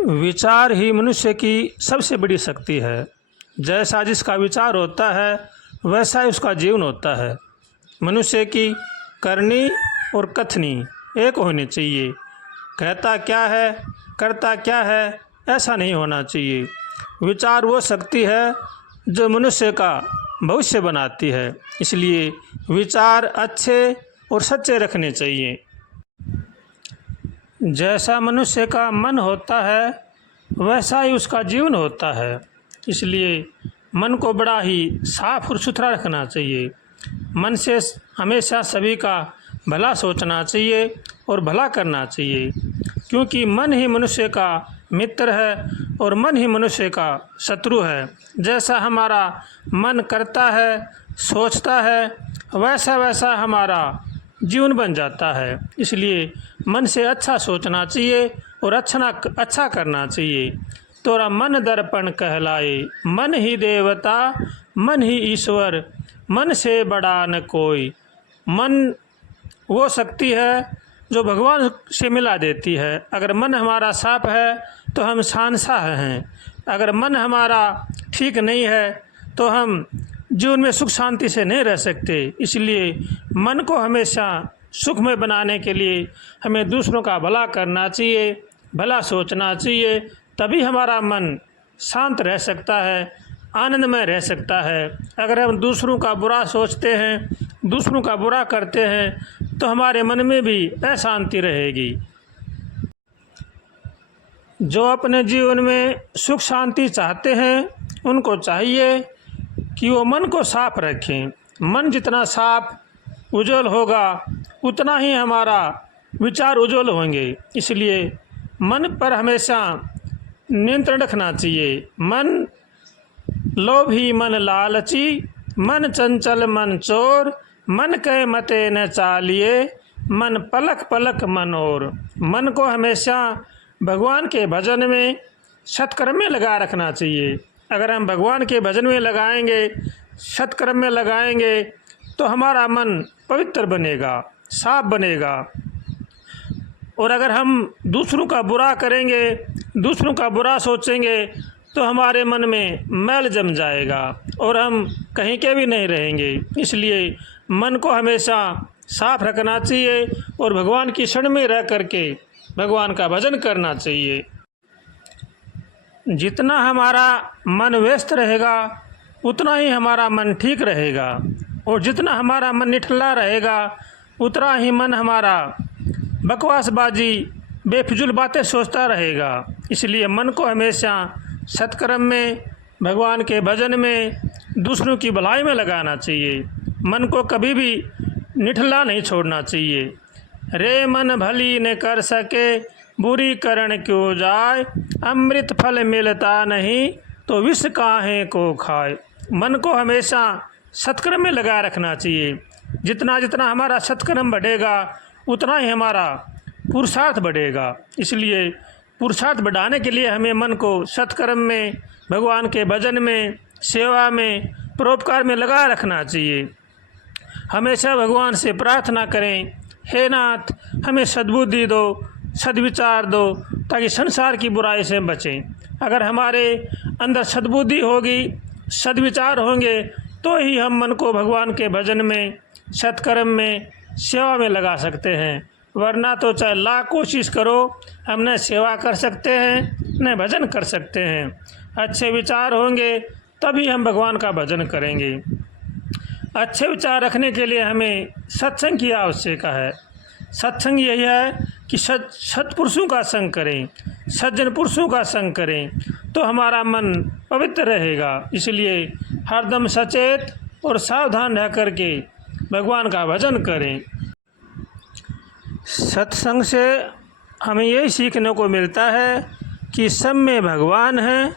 विचार ही मनुष्य की सबसे बड़ी शक्ति है। जैसा जिसका विचार होता है वैसा ही उसका जीवन होता है। मनुष्य की करनी और कथनी एक होनी चाहिए। कहता क्या है करता क्या है ऐसा नहीं होना चाहिए। विचार वो शक्ति है जो मनुष्य का भविष्य बनाती है, इसलिए विचार अच्छे और सच्चे रखने चाहिए। जैसा मनुष्य का मन होता है वैसा ही उसका जीवन होता है, इसलिए मन को बड़ा ही साफ और सुथरा रखना चाहिए। मन से हमेशा सभी का भला सोचना चाहिए और भला करना चाहिए, क्योंकि मन ही मनुष्य का मित्र है और मन ही मनुष्य का शत्रु है। जैसा हमारा मन करता है सोचता है वैसा वैसा हमारा जीवन बन जाता है। इसलिए मन से अच्छा सोचना चाहिए और अच्छा करना चाहिए। तोरा मन दर्पण कहलाए, मन ही देवता मन ही ईश्वर, मन से बड़ा न कोई। मन वो शक्ति है जो भगवान से मिला देती है। अगर मन हमारा साफ है तो हम शहंशाह हैं। अगर मन हमारा ठीक नहीं है तो हम जीवन में सुख शांति से नहीं रह सकते। इसलिए मन को हमेशा सुखमय बनाने के लिए हमें दूसरों का भला करना चाहिए, भला सोचना चाहिए, तभी हमारा मन शांत रह सकता है, आनंदमय रह सकता है। अगर हम दूसरों का बुरा सोचते हैं, दूसरों का बुरा करते हैं तो हमारे मन में भी अशांति रहेगी। जो अपने जीवन में सुख शांति चाहते हैं उनको चाहिए कि वो मन को साफ रखें। मन जितना साफ उज्ज्वल होगा उतना ही हमारा विचार उज्ज्वल होंगे। इसलिए मन पर हमेशा नियंत्रण रखना चाहिए। मन लोभी मन लालची, मन चंचल मन चोर, मन कह मते न चालिए, मन पलक पलक मन और। मन को हमेशा भगवान के भजन में सत्कर्म में लगा रखना चाहिए। अगर हम भगवान के भजन में लगाएंगे, सत्कर्म में लगाएंगे तो हमारा मन पवित्र बनेगा, साफ बनेगा। और अगर हम दूसरों का बुरा करेंगे, दूसरों का बुरा सोचेंगे तो हमारे मन में मैल जम जाएगा और हम कहीं के भी नहीं रहेंगे। इसलिए मन को हमेशा साफ रखना चाहिए और भगवान की शरण में रह करके भगवान का भजन करना चाहिए। जितना हमारा मन व्यस्त रहेगा उतना ही हमारा मन ठीक रहेगा, और जितना हमारा मन निठल्ला रहेगा उतना ही मन हमारा बकवासबाजी बेफिजूल बातें सोचता रहेगा। इसलिए मन को हमेशा सत्कर्म में, भगवान के भजन में, दूसरों की भलाई में लगाना चाहिए। मन को कभी भी निठल्ला नहीं छोड़ना चाहिए। रे मन भली न कर सके, बुरी करण क्यों जाए, अमृत फल मिलता नहीं तो विष काहे को खाए। मन को हमेशा सत्कर्म में लगा रखना चाहिए। जितना जितना हमारा सत्कर्म बढ़ेगा उतना ही हमारा पुरुषार्थ बढ़ेगा। इसलिए पुरुषार्थ बढ़ाने के लिए हमें मन को सत्कर्म में, भगवान के भजन में, सेवा में, परोपकार में लगा रखना चाहिए। हमेशा भगवान से प्रार्थना करें, हे नाथ हमें सद्बुद्धि दो, सद्विचार दो, ताकि संसार की बुराई से बचें। अगर हमारे अंदर सद्बुद्धि होगी, सद्विचार होंगे तो ही हम मन को भगवान के भजन में, सत्कर्म में, सेवा में लगा सकते हैं। वरना तो चाहे लाख कोशिश करो हम न सेवा कर सकते हैं न भजन कर सकते हैं। अच्छे विचार होंगे तभी हम भगवान का भजन करेंगे। अच्छे विचार रखने के लिए हमें सत्संग की आवश्यकता है। सत्संग यही है कि सत्पुरुषों का संग करें, सज्जन पुरुषों का संग करें तो हमारा मन पवित्र रहेगा। इसलिए हरदम सचेत और सावधान रह करके भगवान का भजन करें। सत्संग से हमें यही सीखने को मिलता है कि सब में भगवान हैं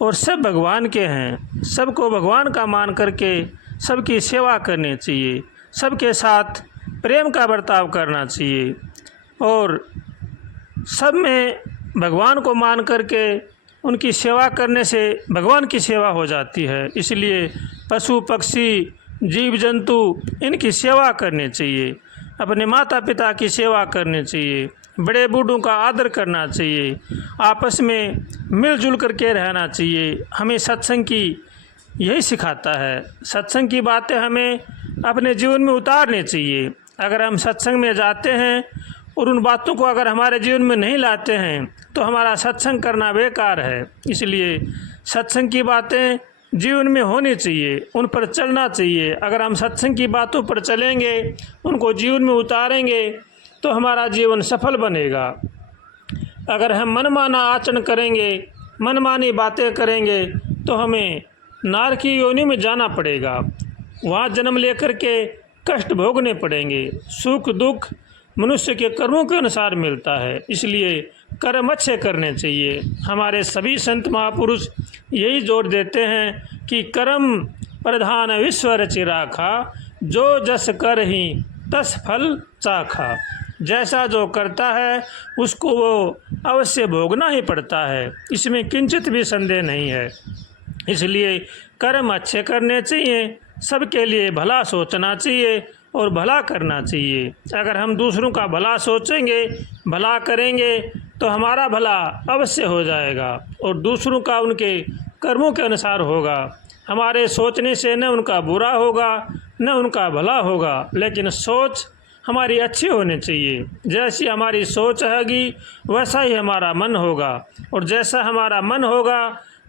और सब भगवान के हैं। सबको भगवान का मान करके सबकी सेवा करनी चाहिए, सबके साथ प्रेम का बर्ताव करना चाहिए और सब में भगवान को मान करके उनकी सेवा करने से भगवान की सेवा हो जाती है। इसलिए पशु पक्षी जीव जंतु इनकी सेवा करनी चाहिए, अपने माता पिता की सेवा करनी चाहिए, बड़े बूढ़ों का आदर करना चाहिए, आपस में मिलजुल करके रहना चाहिए। हमें सत्संग की यही सिखाता है। सत्संग की बातें हमें अपने जीवन में उतारनी चाहिए। अगर हम सत्संग में जाते हैं और उन बातों को अगर हमारे जीवन में नहीं लाते हैं तो हमारा सत्संग करना बेकार है। इसलिए सत्संग की बातें जीवन में होनी चाहिए, उन पर चलना चाहिए। अगर हम सत्संग की बातों पर चलेंगे, उनको जीवन में उतारेंगे तो हमारा जीवन सफल बनेगा। अगर हम मनमाना आचरण करेंगे, मनमानी बातें करेंगे तो हमें नारक की योनि में जाना पड़ेगा, वहाँ जन्म लेकर के कष्ट भोगने पड़ेंगे। सुख दुख मनुष्य के कर्मों के अनुसार मिलता है, इसलिए कर्म अच्छे करने चाहिए। हमारे सभी संत महापुरुष यही जोर देते हैं कि कर्म प्रधान विश्व रचि राखा, जो जस कर ही तस फल चाखा। जैसा जो करता है उसको वो अवश्य भोगना ही पड़ता है, इसमें किंचित भी संदेह नहीं है। इसलिए कर्म अच्छे करने चाहिए, सबके लिए भला सोचना चाहिए और भला करना चाहिए। अगर हम दूसरों का भला सोचेंगे, भला करेंगे तो हमारा भला अवश्य हो जाएगा और दूसरों का उनके कर्मों के अनुसार होगा। हमारे सोचने से न उनका बुरा होगा न उनका भला होगा, लेकिन सोच हमारी अच्छी होनी चाहिए। जैसी हमारी सोच रहेगी वैसा ही हमारा मन होगा और जैसा हमारा मन होगा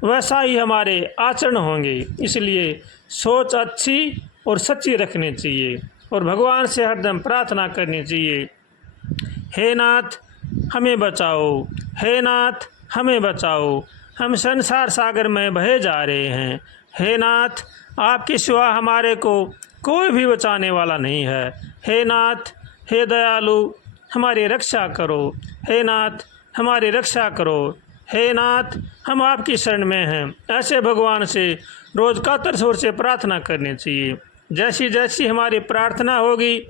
वैसा ही हमारे आचरण होंगे। इसलिए सोच अच्छी और सच्ची रखनी चाहिए और भगवान से हरदम प्रार्थना करनी चाहिए, हे नाथ हमें बचाओ, हे नाथ हमें बचाओ, हम संसार सागर में बहे जा रहे हैं। हे नाथ आपके सिवा हमारे को कोई भी बचाने वाला नहीं है। हे नाथ हे दयालु हमारी रक्षा करो, हे नाथ हमारी रक्षा करो, हे नाथ हम आपकी शरण में हैं। ऐसे भगवान से रोज़ कातर स्वर से प्रार्थना करनी चाहिए। जैसी जैसी हमारी प्रार्थना होगी,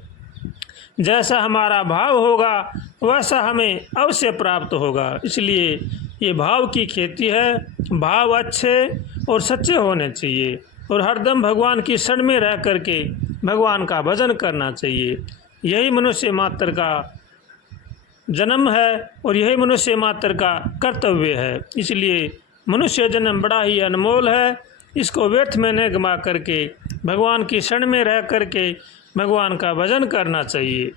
जैसा हमारा भाव होगा वैसा हमें अवश्य प्राप्त होगा। इसलिए ये भाव की खेती है, भाव अच्छे और सच्चे होने चाहिए और हरदम भगवान की शरण में रह करके भगवान का भजन करना चाहिए। यही मनुष्य मात्र का जन्म है और यही मनुष्य मात्र का कर्तव्य है। इसलिए मनुष्य जन्म बड़ा ही अनमोल है, इसको व्यर्थ में न गमा करके भगवान की शरण में रह करके भगवान का भजन करना चाहिए।